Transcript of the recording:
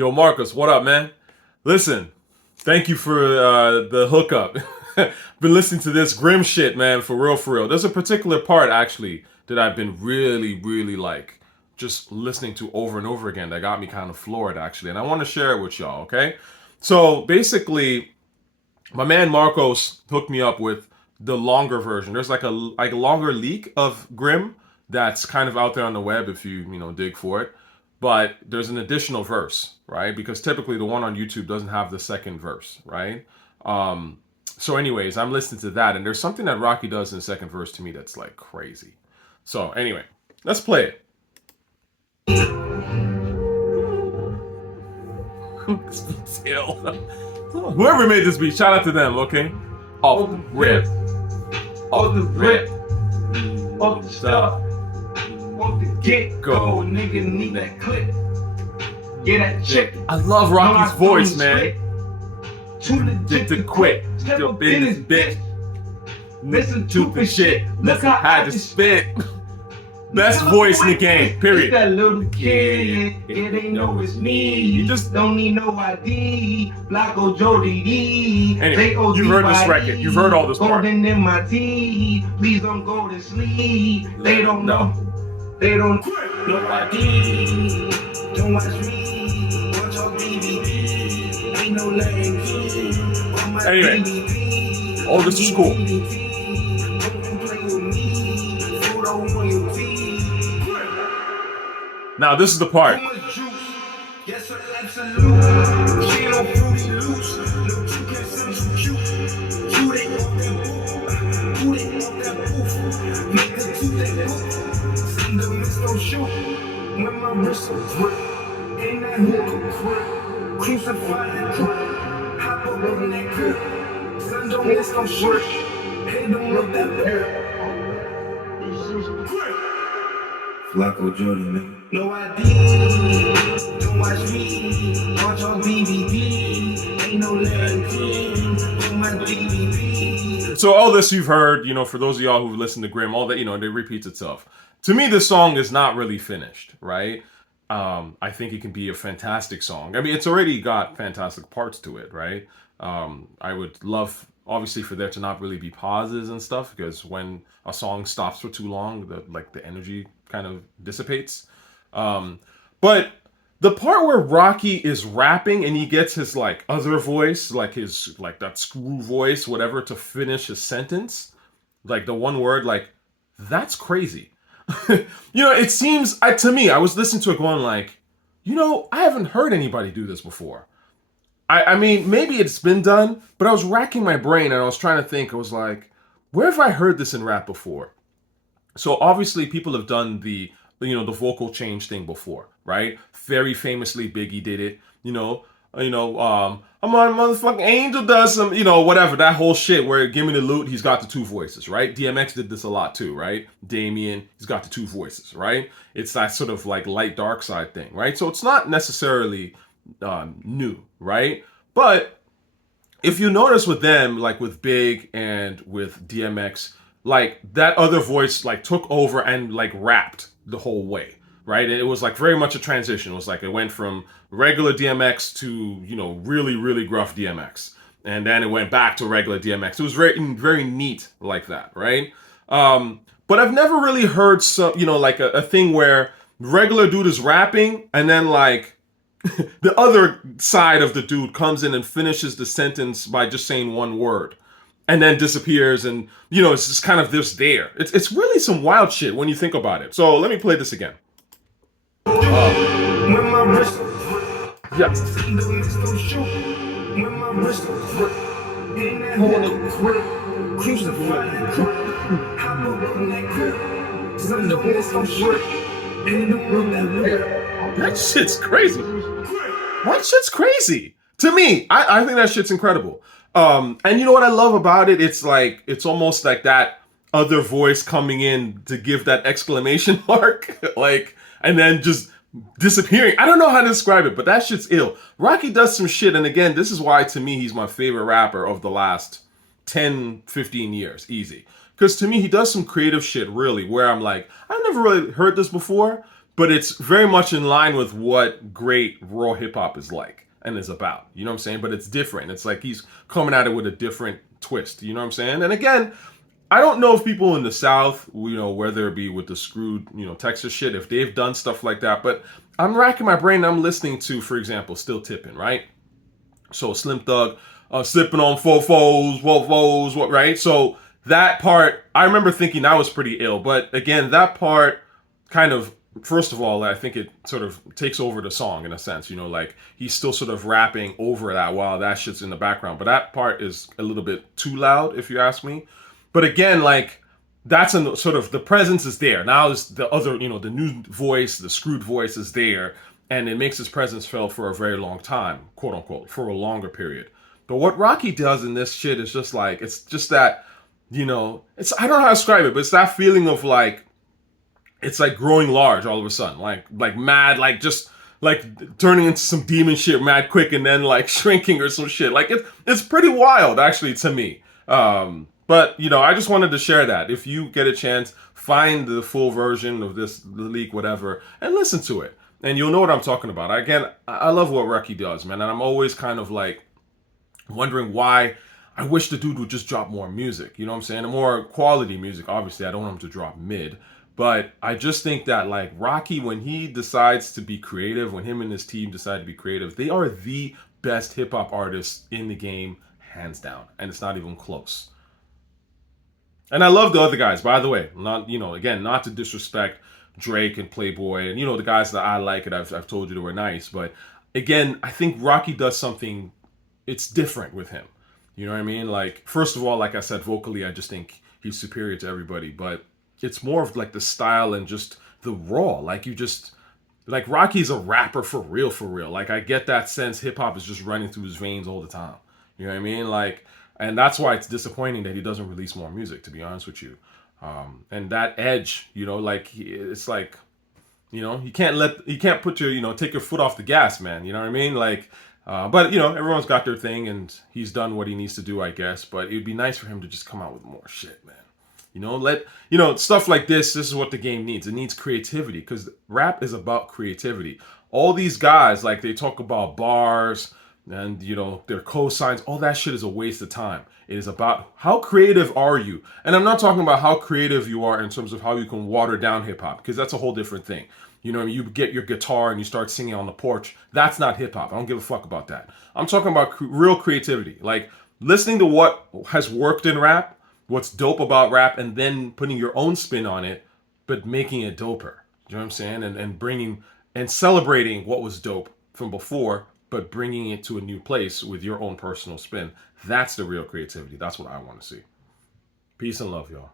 Yo, Marcus, what up, man? Listen, thank you for the hookup. Been listening to this grim shit, man, for real, for real. There's a particular part, actually, that I've been really, really like just listening to over and over again that got me kind of floored, actually. And I want to share it with y'all, okay? So basically, my man Marcos hooked me up with the longer version. There's like a longer leak of Grimm that's kind of out there on the web if you dig for it. But there's an additional verse, right? Because typically the one on YouTube doesn't have the second verse, right? So, anyways, I'm listening to that, and there's something that Rocky does in the second verse to me that's like crazy. So, anyway, let's play it. It's ill. Whoever made this beat, shout out to them, okay? Off the rip. Off the rip. Off the stuff. Off the get go, nigga need that clip. Get that check. I love Rocky's voice, man. Too legit to quit. Step up in this bitch. Listen to the shit. Look how I just spit. Best voice in the game, period. That little kid, it ain't know it's me. You just don't need no ID. Blocko Jody. Anyway, you've heard this record. You've heard all this part. Golden in my tea. Please don't go to sleep. They don't know. They don't no ID. Don't watch me. Watch your DVD. Ain't no letting on my Anyway, DVD. oh, this is cool. Now this is the part. Yes, sir, absolute. She ain't no fruity loose. No chicken sounds cute. Shoot it off that booth. Shoot it off that booth. Make her to that booth. Send the miss no shoot. When my wrist so grip. Ain't that hookah grip. Crucify that drip. Hop up on that grip. Son don't miss no shirt. Hit them with that pair. Flacco Jordan, man. No ID, don't watch me, watch on DVD, ain't no legend on my DVD. So all this you've heard, for those of y'all who've listened to Grimm, all that, it repeats itself. To me, this song is not really finished, right? I think it can be a fantastic song. I mean, it's already got fantastic parts to it, right? I would love, obviously, for there to not really be pauses and stuff, because when a song stops for too long, the energy kind of dissipates. But the part where Rocky is rapping and he gets his other voice, his that screw voice, whatever, to finish his sentence, the one word, that's crazy. It seems to me, I was listening to it going I haven't heard anybody do this before. I mean, maybe it's been done, but I was racking my brain and I was trying to think. I was like, where have I heard this in rap before? So obviously people have done the vocal change thing before, right? Very famously, Biggie did it. I'm on motherfucking Angel does some, whatever, that whole shit where give me the loot, he's got the two voices, right? DMX did this a lot too, right? Damien, he's got the two voices, right? It's that sort of light dark side thing, right? So it's not necessarily new, right? But if you notice with them, with Big and with DMX, that other voice took over and rapped the whole way, right? And it was very much a transition. It was it went from regular DMX to really really gruff DMX, and then it went back to regular DMX. It was very very neat like that, right? But I've never really heard some a thing where regular dude is rapping and then the other side of the dude comes in and finishes the sentence by just saying one word and then disappears, and it's just kind of this there. It's really some wild shit when you think about it. So let me play this again. Yes. That shit's crazy. That shit's crazy. To me, I think that shit's incredible. And you know what I love about it? It's almost like that other voice coming in to give that exclamation mark, and then just disappearing. I don't know how to describe it, but that shit's ill. Rocky does some shit, and again, this is why to me he's my favorite rapper of the last 10, 15 years, easy. Because to me, he does some creative shit, really, where I'm I've never really heard this before, but it's very much in line with what great raw hip hop is like and is about. You know what I'm saying? But it's different. It's like he's coming at it with a different twist. You know what I'm saying? And again, I don't know if people in the South, whether it be with the screwed, Texas shit, if they've done stuff like that. But I'm racking my brain. I'm listening to, for example, Still Tippin', right? So Slim Thug, sipping on fofos, wofos, what, right? So that part, I remember thinking that was pretty ill. But again, that part kind of, first of all, I think it sort of takes over the song in a sense, like he's still sort of rapping over that while that shit's in the background. But that part is a little bit too loud, if you ask me. But again, like that's a sort of the presence is there. Now is the other, the new voice, the screwed voice is there, and it makes his presence felt for a very long time, quote unquote, for a longer period. But what Rocky does in this shit is just like it's just that, it's I don't know how to describe it, but it's that feeling of like it's like growing large all of a sudden, like mad, like just like turning into some demon shit mad quick and then like shrinking or some shit. Like it's pretty wild actually to me. But I just wanted to share that. If you get a chance, find the full version of this the leak, whatever, and listen to it, and you'll know what I'm talking about. Again, I love what Rocky does, man, and I'm always kind of like wondering why. I wish the dude would just drop more music. You know what I'm saying? More quality music. Obviously, I don't want him to drop mid. But I just think that like Rocky, when he decides to be creative, when him and his team decide to be creative, they are the best hip hop artists in the game, hands down. And it's not even close. And I love the other guys, by the way. Not again, not to disrespect Drake and Playboy and the guys that I like and I've told you they were nice. But again, I think Rocky does something it's different with him. You know what I mean? Like, first of all, like I said, vocally, I just think he's superior to everybody. But it's more of like the style and just the raw. Like you just like Rocky's a rapper for real, for real. Like I get that sense hip hop is just running through his veins all the time. You know what I mean? Like, and that's why it's disappointing that he doesn't release more music. To be honest with you, and that edge, like it's like, you can't put your, take your foot off the gas, man. You know what I mean? Like, but everyone's got their thing, and he's done what he needs to do, I guess. But it'd be nice for him to just come out with more shit, man. Stuff like this is what the game needs. It needs creativity because rap is about creativity. All these guys, like they talk about bars and, their cosigns, all that shit is a waste of time. It is about how creative are you? And I'm not talking about how creative you are in terms of how you can water down hip hop because that's a whole different thing. You get your guitar and you start singing on the porch. That's not hip hop. I don't give a fuck about that. I'm talking about real creativity. Like listening to what has worked in rap, what's dope about rap, and then putting your own spin on it, but making it doper. You know what I'm saying? And bringing and celebrating what was dope from before, but bringing it to a new place with your own personal spin. That's the real creativity. That's what I want to see. Peace and love, y'all.